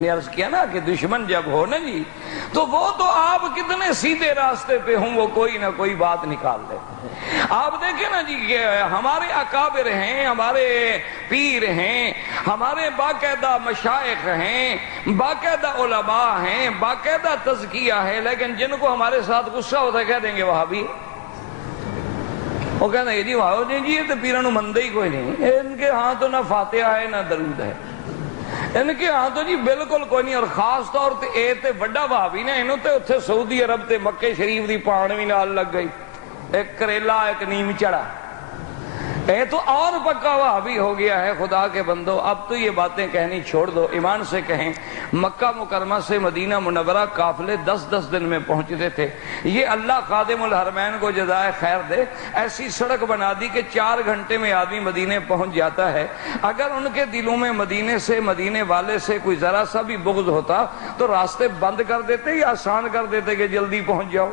عرض کیا نا کہ دشمن جب ہو نا جی تو وہ تو آپ کتنے سیدھے راستے پہ ہوں وہ کوئی نہ کوئی بات نکال دے. آپ دیکھیں نا جی کہ ہمارے اکابر ہیں، ہمارے پیر ہیں، ہمارے باقاعدہ مشائخ ہیں، باقاعدہ علماء ہیں، باقاعدہ تزکیہ ہے، لیکن جن کو ہمارے ساتھ غصہ ہوتا ہے کہہ دیں گے وہابی. وہ کہتے ہیں جی وہاں جی یہ تو پیروں نو مندے ہی کوئی نہیں، ان کے ہاں تو نہ فاتحہ ہے نہ درود ہے، ان کے ہاں تو جی بالکل کوئی نہیں. اور خاص طور تے اے تے بڑا وہابی نے انہوں تے اتھے سعودی عرب تے مکے شریف دی پان بھی نال لگ گئی، ایک کریلا ایک نیم چڑا. اے تو اور پکا وہابی ہو گیا ہے. خدا کے بندو اب تو یہ باتیں کہنی چھوڑ دو، ایمان سے کہیں. مکہ مکرمہ سے مدینہ منورہ قافلے 10-10 دن میں پہنچتے تھے. یہ اللہ خادم الحرمین کو جزائے خیر دے، ایسی سڑک بنا دی کہ 4 گھنٹے میں آدمی مدینے پہنچ جاتا ہے. اگر ان کے دلوں میں مدینے سے، مدینے والے سے کوئی ذرا سا بھی بغض ہوتا تو راستے بند کر دیتے یا آسان کر دیتے کہ جلدی پہنچ جاؤ.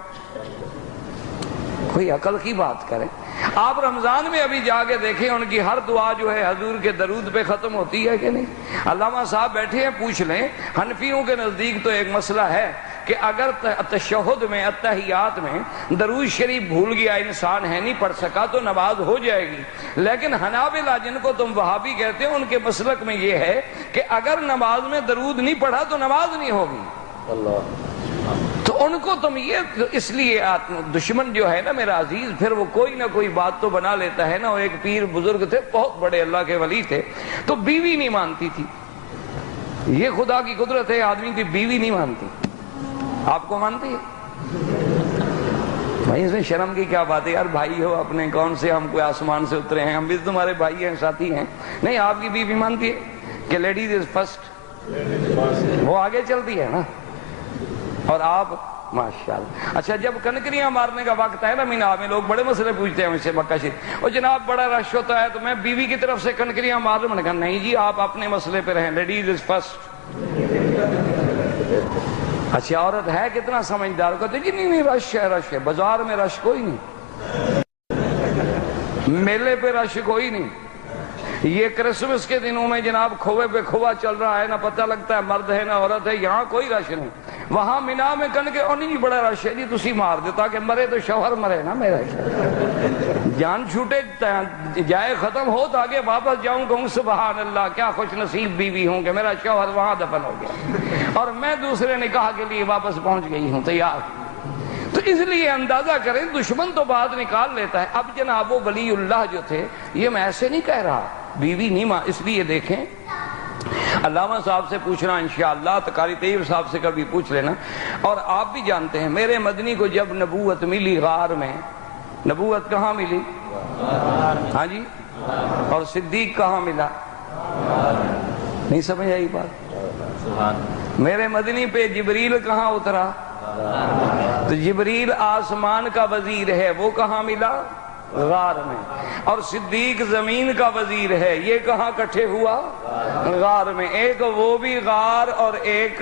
کوئی عقل کی بات کریں. آپ رمضان میں ابھی جا کے دیکھیں ان کی ہر دعا جو ہے حضور کے درود پہ ختم ہوتی ہے کہ نہیں. علامہ صاحب بیٹھے ہیں، پوچھ لیں. حنفیوں کے نزدیک تو ایک مسئلہ ہے کہ اگر تشہد میں، اتحیات میں درود شریف بھول گیا انسان ہے نہیں پڑھ سکا تو نماز ہو جائے گی. لیکن حنابلہ جن کو تم وہابی کہتے ہیں ان کے مسلک میں یہ ہے کہ اگر نماز میں درود نہیں پڑھا تو نماز نہیں ہوگی. اللہ. تو ان کو تم یہ اس لیے دشمن جو ہے نا میرا عزیز پھر وہ کوئی نہ کوئی بات تو بنا لیتا ہے نا. وہ ایک پیر بزرگ تھے، بہت بڑے اللہ کے ولی تھے، تو بیوی نہیں مانتی تھی. یہ خدا کی قدرت ہے، آدمی کی بیوی نہیں مانتی. آپ کو مانتی ہے؟ بھائی اس میں شرم کی کیا بات ہے یار، بھائی ہو اپنے، کون سے ہم کوئی آسمان سے اترے ہیں، ہم بھی تمہارے بھائی ہیں، ساتھی ہیں. نہیں، آپ کی بیوی مانتی ہے کہ لیڈیز از فرسٹ، وہ آگے چلتی ہے نا. اور آپ ماشاءاللہ. اچھا جب کنکریاں مارنے کا وقت ہے نا مینا میں لوگ بڑے مسئلے پوچھتے ہیں مجھ سے مکہ شریف، اور جناب بڑا رش ہوتا ہے تو میں بیوی کی طرف سے کنکریاں مار رہا ہوں. میں نے کہا نہیں جی آپ اپنے مسئلے پہ رہیں، لیڈیز از فرسٹ. اچھا عورت ہے کتنا سمجھدار، کہتے جی نہیں رش ہے، رش ہے. بازار میں رش کوئی نہیں، میلے پہ رش کوئی نہیں. یہ کرسمس کے دنوں میں جناب کھوے پہ کھوا چل رہا ہے، نہ پتہ لگتا ہے مرد ہے نہ عورت ہے. یہاں کوئی رش نہیں. وہاں مینا میں کن کے نہیں جی بڑا رش ہے جی تسی مار دے تاکہ مرے تو شوہر مرے نا میرا، جان چھوٹے جائے ختم ہو تاکہ واپس جاؤں کہوں سبحان اللہ کیا خوش نصیب بیوی ہوں کہ میرا شوہر وہاں دفن ہو گیا اور میں دوسرے نکاح کے لیے واپس پہنچ گئی ہوں تیار. تو اس لیے اندازہ کریں دشمن تو بات نکال لیتا ہے. اب جناب وہ ولی اللہ جو تھے، یہ میں ایسے نہیں کہہ رہا بیوی نہیں ماں، اس لیے دیکھیں علامہ صاحب سے پوچھنا انشاءاللہ، قاری طیب صاحب سے کبھی پوچھ لینا. اور آپ بھی جانتے ہیں میرے مدنی کو جب نبوت ملی غار میں، نبوت کہاں ملی؟ ہاں جی. اور صدیق کہاں ملا؟ نہیں سمجھ آئی بات؟ میرے مدنی پہ جبریل کہاں اترا؟ تو جبریل آسمان کا وزیر ہے، وہ کہاں ملا؟ غار میں. اور صدیق زمین کا وزیر ہے، یہ کہاں کٹھے ہوا؟ غار میں. ایک وہ بھی غار اور ایک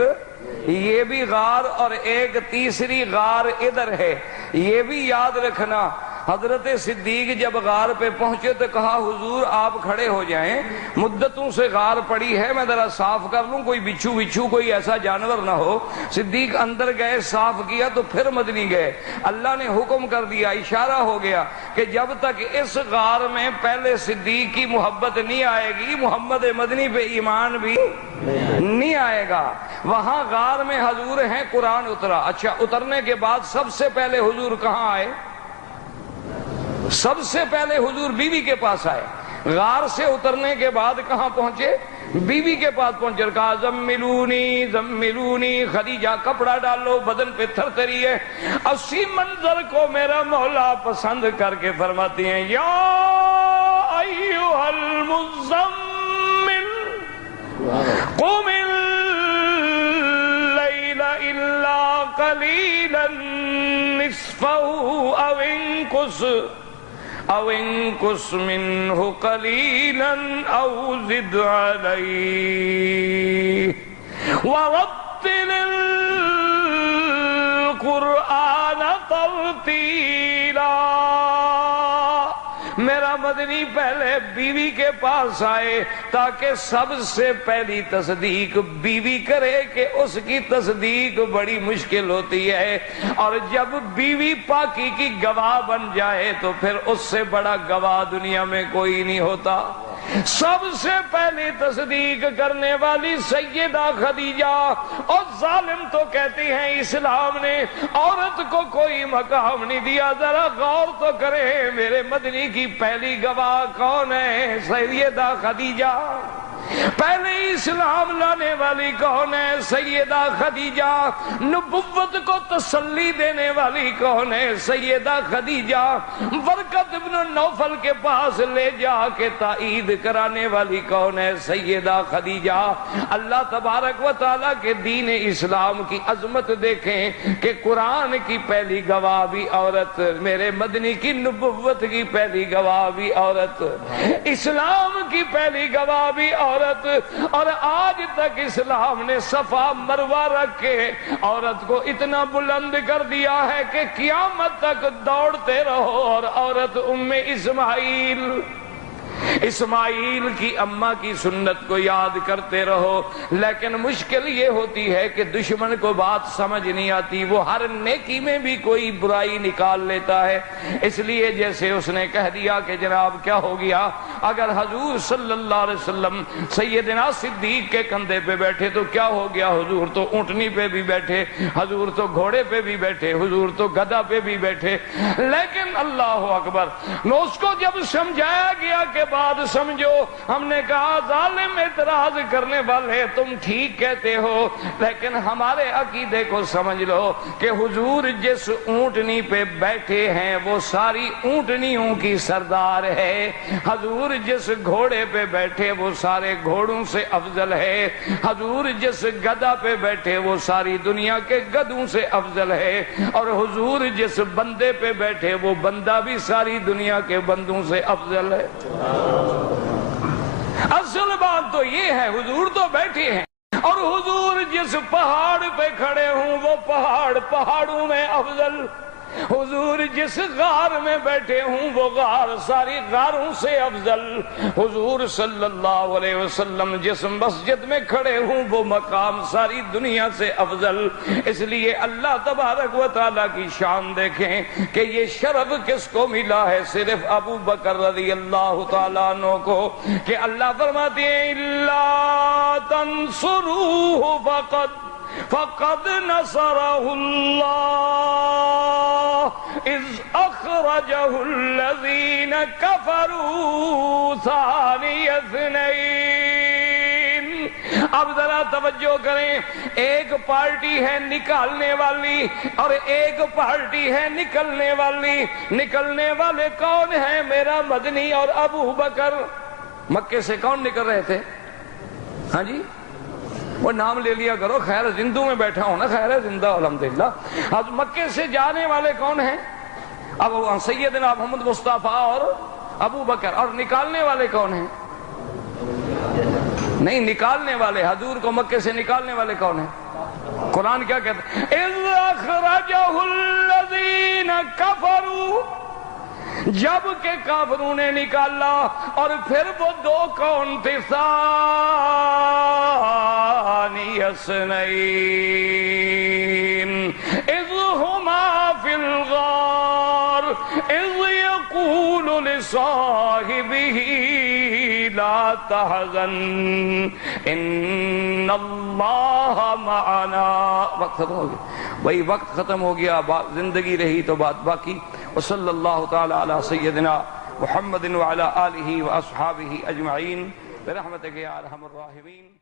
یہ بھی غار اور ایک تیسری غار ادھر ہے. یہ بھی یاد رکھنا. حضرت صدیق جب غار پہ پہنچے تو کہا حضور آپ کھڑے ہو جائیں، مدتوں سے غار پڑی ہے، میں ذرا صاف کر لوں، کوئی بچھو کوئی ایسا جانور نہ ہو. صدیق اندر گئے، صاف کیا تو پھر مدنی گئے. اللہ نے حکم کر دیا، اشارہ ہو گیا کہ جب تک اس غار میں پہلے صدیق کی محبت نہیں آئے گی محمد مدنی پہ ایمان بھی نہیں آئے گا. وہاں غار میں حضور ہیں، قرآن اترا. اچھا اترنے کے بعد سب سے پہلے حضور کہاں آئے؟ سب سے پہلے حضور بیوی کے پاس آئے. غار سے اترنے کے بعد کہاں پہنچے؟ بیوی کے پاس پہنچے. کہا زملونی زملونی، خدیجہ کپڑا ڈالو، بدن پہ تھر تھری ہے. اسی منظر کو میرا مولا پسند کر کے فرماتی ہیں یا ایھا المزمل قم اللیل الا قلیلا نصفہ او انقص منہ قلیلا او زد علیہ ورتل القرآن ترتیلا. میرا مدنی مدنی پہلے بیوی کے پاس آئے تاکہ سب سے پہلی تصدیق بیوی کرے کہ اس کی تصدیق بڑی مشکل ہوتی ہے، اور جب بیوی پاکی کی گواہ بن جائے تو پھر اس سے بڑا گواہ دنیا میں کوئی نہیں ہوتا۔ سب سے پہلی تصدیق کرنے والی سیدہ خدیجہ، اور ظالم تو کہتے ہیں اسلام نے عورت کو کوئی مقام نہیں دیا۔ ذرا غور تو کرے، میرے مدنی کی پہلی گواہ کون ہے؟ سیدہ خدیجہ۔ پہلے اسلام لانے والی کون ہے؟ سیدہ خدیجہ۔ نبوت کو تسلی دینے والی کون ہے؟ سیدہ خدیجہ۔ ورقت ابن نوفل کے پاس لے جا کے تائید کرانے والی کون ہے؟ سیدہ خدیجہ۔ اللہ تبارک و تعالیٰ کے دین اسلام کی عظمت دیکھیں کہ قرآن کی پہلی گواہ بھی عورت، میرے مدنی کی نبوت کی پہلی گواہ بھی عورت، اسلام کی پہلی گواہ بھی عورت، اور آج تک اسلام نے صفا مروہ رکھ کے عورت کو اتنا بلند کر دیا ہے کہ قیامت تک دوڑتے رہو اور عورت اسماعیل کی اماں کی سنت کو یاد کرتے رہو۔ لیکن مشکل یہ ہوتی ہے کہ دشمن کو بات سمجھ نہیں آتی، وہ ہر نیکی میں بھی کوئی برائی نکال لیتا ہے۔ اس لیے جیسے اس نے کہہ دیا کہ جناب کیا ہو گیا، اگر حضور صلی اللہ علیہ وسلم سیدنا صدیق کے کندھے پہ بیٹھے تو کیا ہو گیا؟ حضور تو اونٹنی پہ بھی بیٹھے، حضور تو گھوڑے پہ بھی بیٹھے، حضور تو گدھا پہ بھی بیٹھے۔ لیکن اللہ اکبر، اس کو جب سمجھایا گیا کہ بات سمجھو، ہم نے کہا ظالم اعتراض کرنے والے تم ٹھیک کہتے ہو، لیکن ہمارے عقیدے کو سمجھ لو کہ حضور جس اونٹنی پہ بیٹھے ہیں وہ ساری اونٹنیوں کی سردار ہے، حضور جس گھوڑے پہ بیٹھے وہ سارے گھوڑوں سے افضل ہے، حضور جس گدھا پہ بیٹھے وہ ساری دنیا کے گدھوں سے افضل ہے، اور حضور جس بندے پہ بیٹھے وہ بندہ بھی ساری دنیا کے بندوں سے افضل ہے۔ اصل بات تو یہ ہے، حضور تو بیٹھے ہیں، اور حضور جس پہاڑ پہ کھڑے ہوں وہ پہاڑ پہاڑوں میں افضل، حضور جس غار میں بیٹھے ہوں وہ غار ساری غاروں سے افضل، حضور صلی اللہ علیہ وسلم جس مسجد میں کھڑے ہوں وہ مقام ساری دنیا سے افضل۔ اس لیے اللہ تبارک و تعالیٰ کی شان دیکھیں کہ یہ شرف کس کو ملا ہے؟ صرف ابو بکر رضی اللہ تعالیٰ عنہ کو، کہ اللہ فرماتے ہیں اِلَّا تَنْصُرُوهُ فقد نصره الله اذ اخرجه الذين كفروا ثاني اثنين۔ اب ذرا توجہ کریں، ایک پارٹی ہے نکالنے والی اور ایک پارٹی ہے نکلنے والی۔ نکلنے والے کون ہیں؟ میرا مدنی اور ابو بکر۔ مکے سے کون نکل رہے تھے؟ ہاں جی، وہ نام لے لیا کرو، خیر زندوں میں بیٹھا ہوں نا، خیر ہے زندہ الحمدللہ۔ اب مکے سے جانے والے کون ہیں؟ اب سیدنا محمد مصطفیٰ اور ابو بکر، اور نکالنے والے کون ہیں؟ نہیں، نکالنے والے حضور کو مکے سے نکالنے والے کون ہیں؟ قرآن کیا کہتا ہے؟ اِذْ أَخْرَجَهُ الَّذِينَ كَفَرُوا، جب کہ کافروں نے نکالا، اور پھر وہ دو کون تھے؟ ثانی اثنین اذ ہما فی الغار اذ یقول لصاحبہ لا تحزن ان اللہ معنا۔ وقت ختم ہو گیا بھائی، وقت ختم ہو گیا، زندگی رہی تو بات باقی۔ وصلی اللہ تعالی علی سیدنا محمد وعلی آلہ واصحابہ اجمعین برحمتک یا ارحم الراحمین۔